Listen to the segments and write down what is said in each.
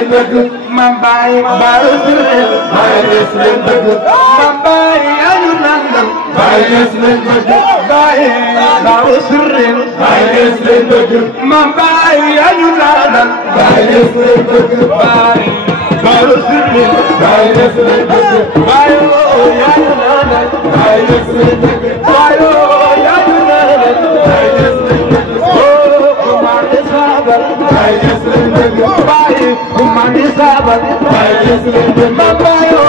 Mambai Barusre, Mambai Ayunandam, Mambai Barusre, Mambai Ayunandam, Barusre, Bayo Ayunandam, Bayo Kumandi sabar, Mambayo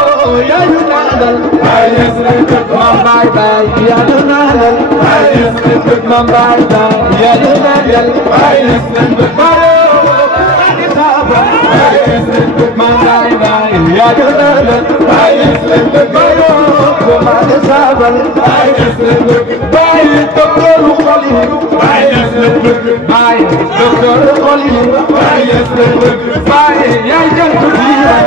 ya Yunandal, Mambai bay ya Yunandal, Mambai bay ya Yunandal, Kumandi sabar, Mambai bay ya Yunandal, Kumandi sabar, bay Doktor Khalil, bay Doktor Khalil. Mambai ya Jantudina,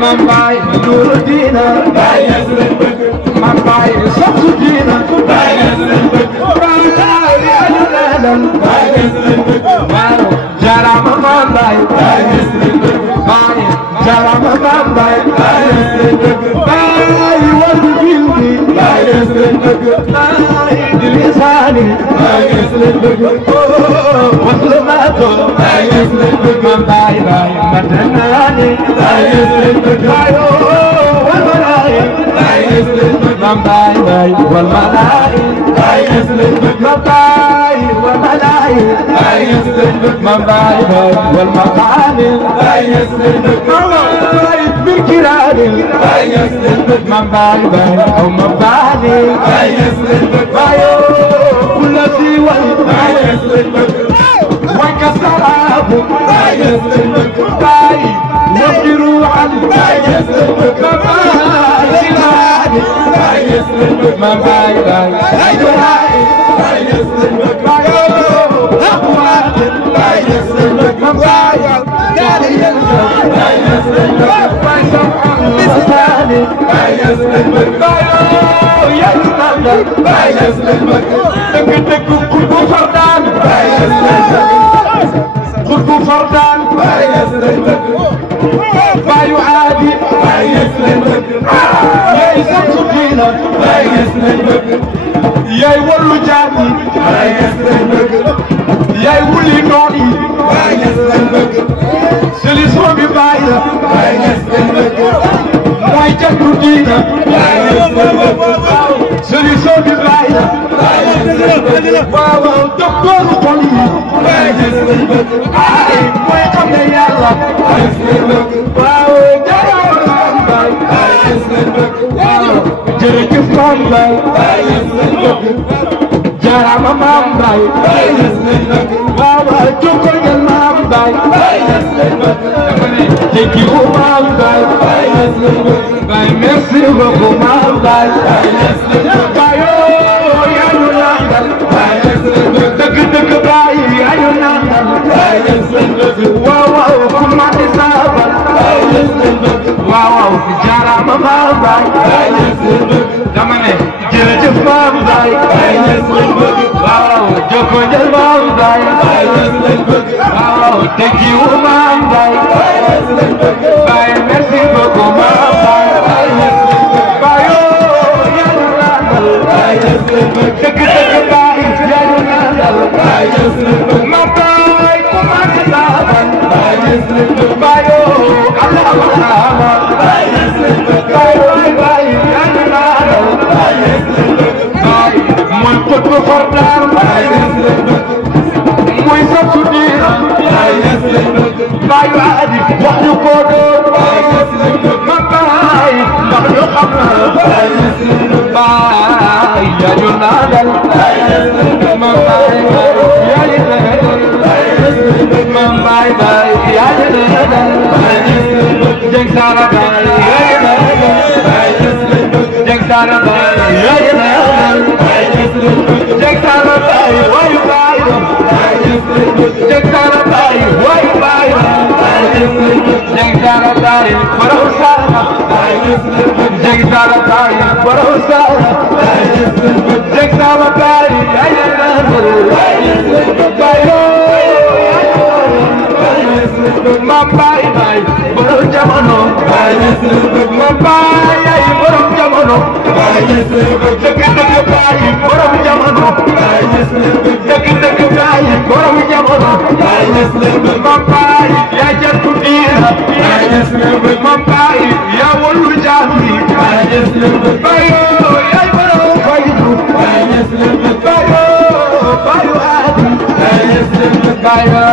Mambai Nuruddina, Mambai Samsudina, Mambai ya Yunandal, Jarama Mambai, Jarama Mambai, Mambai Wadu Bildi, Mambai Dilisani, Waslamato, Mambai bay Madanani, Bayo Walmalai, Mambai bay Walmalai, Mambai Walmalai, Mambai bay Walmalai, Mambai Birkirani, Mambai bay Omabani, Bayo Kulasi Wal, Wakasalabu, Bay, Nafiru Ali, Mambai bay Kurdu Fardan, Bayu Adi, Yay Samsudina, Yay Wallu Jati, Yay Wuli Noni, Solution bi Baye, Moy Jantudina, Solution bi Baye, Waaw Doktor Khalil, ay mooy xam ne Yàlla, waaw jërëjëf Mambai, jaarama Mambai, waaw jokkoo ngeen Mambai, thank you Mambai, merci beaucoup Mambai, bayo ya Yunandal, dëgg baay ya Yunandal, waaw Kumandi sabar, waaw jaarama Mambai, dama ne jërëjëf Mambai, waaw jokkoo ngeen Mambai, waaw thank you Mambai, baay merci beaucoup Mambai, bayo ya Yunandal, dëgg baay ya Yunandal, Mambai Kumandi sabar, bayo Allah baay ya Yunandal, mooy Kurdu Fardan, mooy Samsudina, Bayu Adi wax ñu ko doon, Mambai ndax ñu xam na, baay ya Yunandal, Mambai ya Yunandal, Mambai baay ya Yunandal, Jeng Sara baay ya Yunandal, Jeng Sara baay ya Yunandal, Jeng Sara baay wayu baay, Jeng Sara baay wayu baay, Jeng Sara baay baraw Sara, Jeng Sara baay baraw Sara, Jeng Sara baay ya Yunandal, bayo Mambaay baay borom jamono baay ñes la bëgg Mambaay ay borom jamono baay ñes la bëgg dëgg dëgg baay borom jamono baay ñes la bëgg dëgg dëgg baay borom jamono baay ñes la bëgg Mambaay yaa jattu diina baay ñes la bëgg Mambaay yaa wolu jaami baay ñes la bëgg bayo yaay borom faydu baay ñes la bëgg bayo bayo aadi baay ñes la bëgg bayo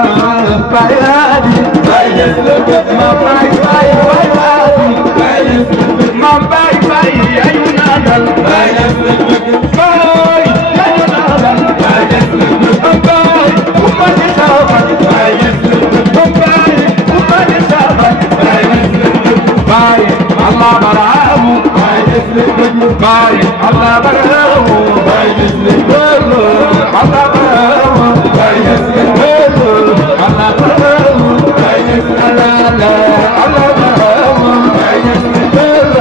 bayo aadi baay ñes la bëgg Mambaay bayo bayo aadi baay ñes la bëgg Mambaay baay yaay naanal baay ñes la bëgg baay yaay naanal baay ñes la bëgg Mambaay umani sabat baay ñes la bëgg Mambaay umani sabat baay ñes la bëgg baay Allah baramu baay ñes la bëgg baay Allah baramu baay ñes la bëgg Allah baramu baay ñes la bëgg Allah baramu baay ñes la bëgg Allah baramu baay ñes la bëgg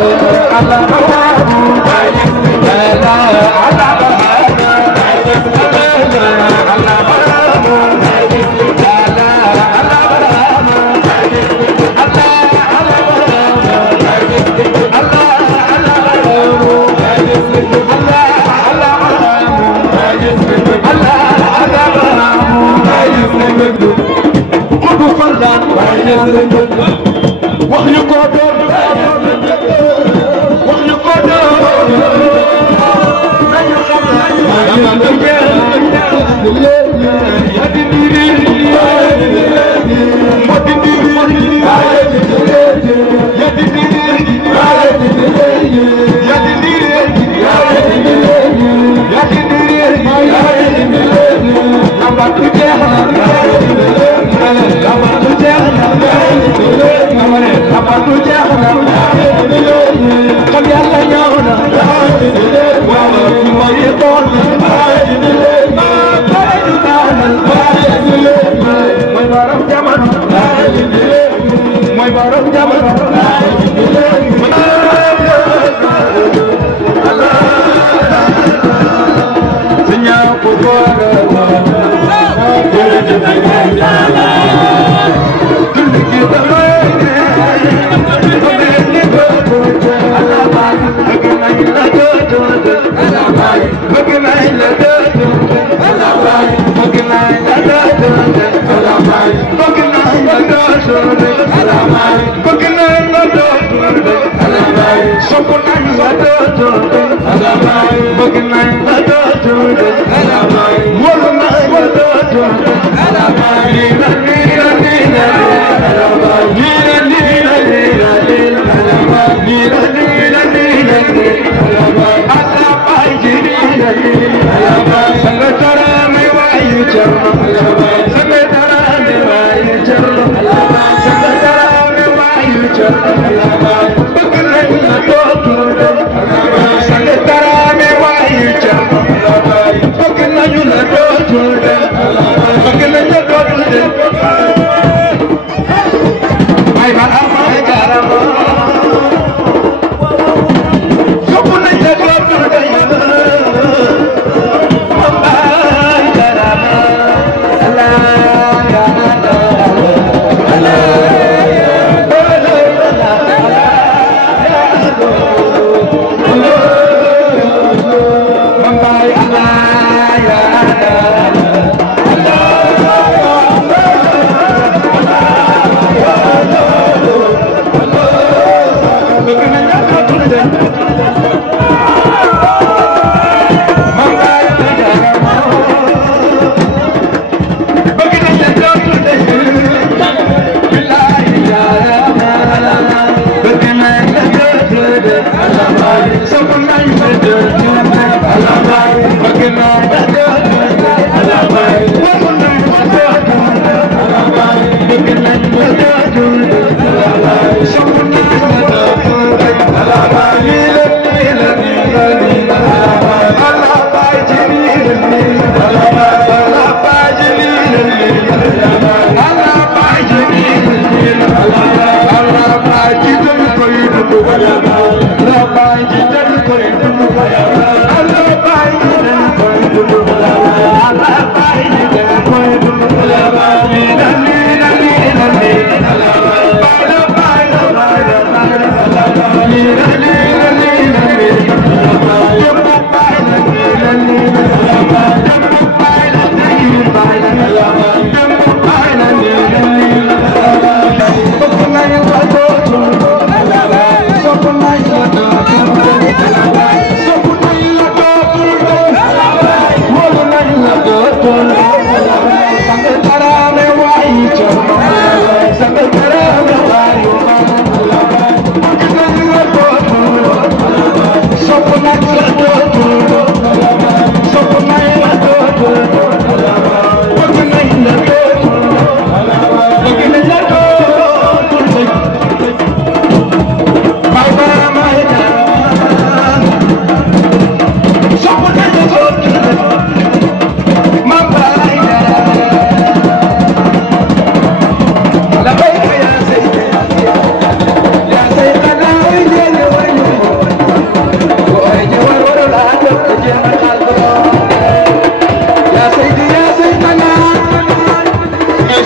Allah baramu baay ñes la bëgg Allah baramu baay ñes la bëgg Allah baramu baay ñes la bëgg Allah baramu baay ñes la bëgg wax ñu ko doon wax ñu ko doon nañu xam ya di diri mo di diri ya di diri ya di diri lamba tu jeex na lamba tu jeex na lamba tu jeex na xam yàlla ñëw na waaw mooy tool ma bare du daanal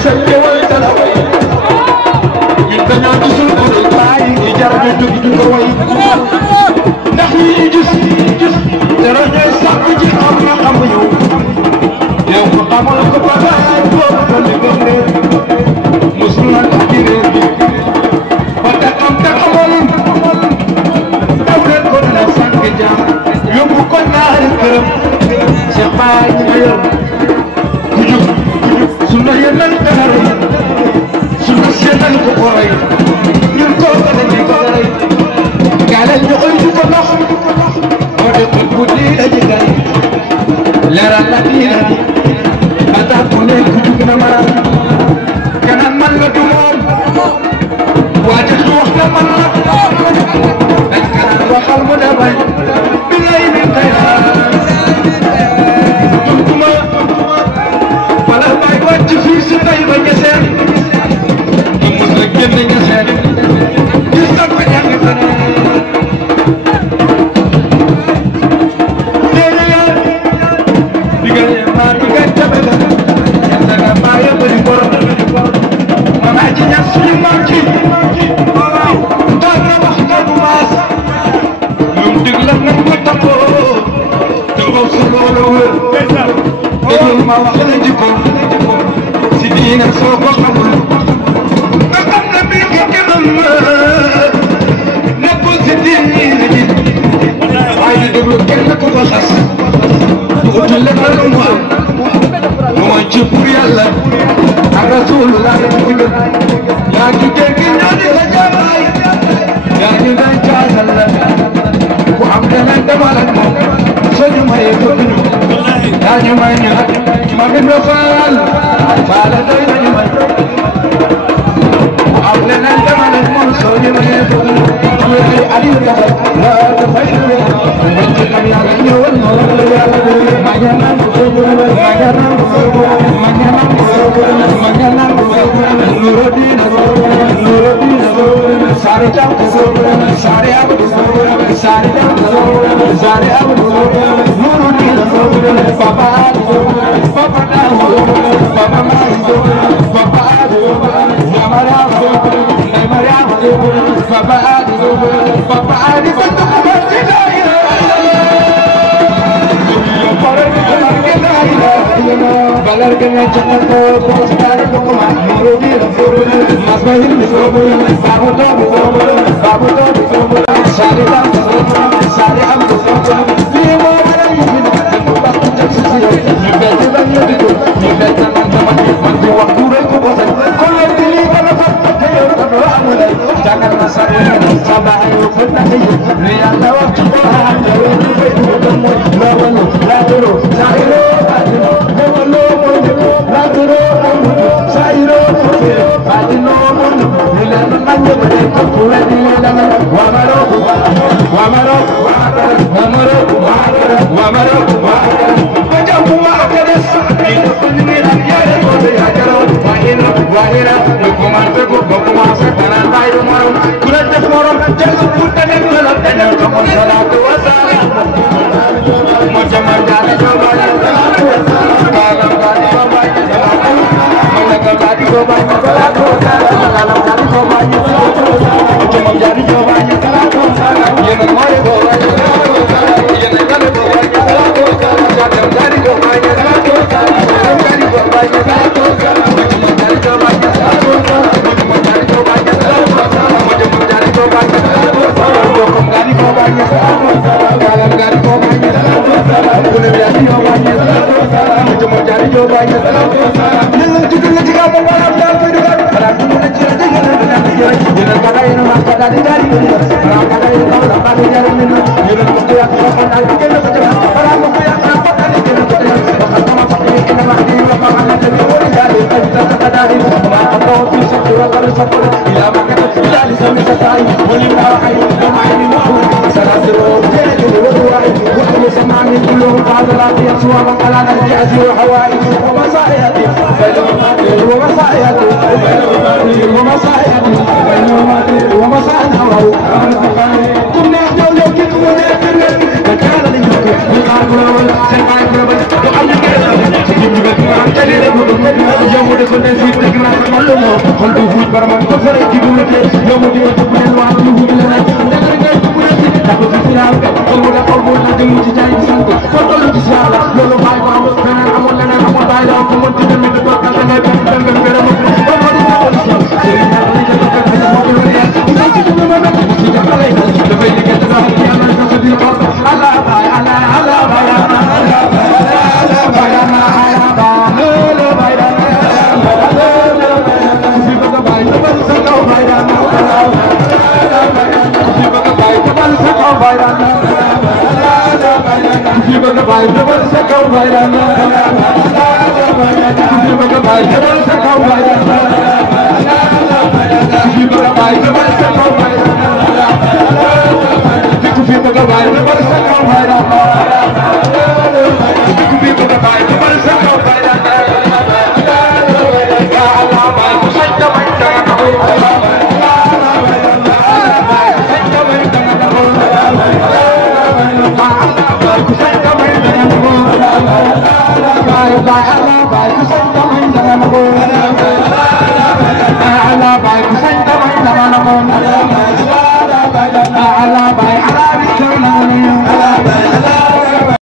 Yo xol mo xol du fuut borom ko sore ci bu wete yow mo di wete bu len wax lu fu la nak da ngay bu wete da ko ci final ka xol mo da xol mo na dem ci jaay ci sanko ko tollu ci yalla lolu bay ba am feneen amul leneen amul bay la ko mo ci dem ci ko ka ngay dem dem dem ko mo di ko ci sëriñ na li ko ka ka mo ko ya ci ci mo ma ci jaxale da fay liggéey da wax yalla da ko di ko Allah bay Allah Allah bay Allah bay Allah bay Bye.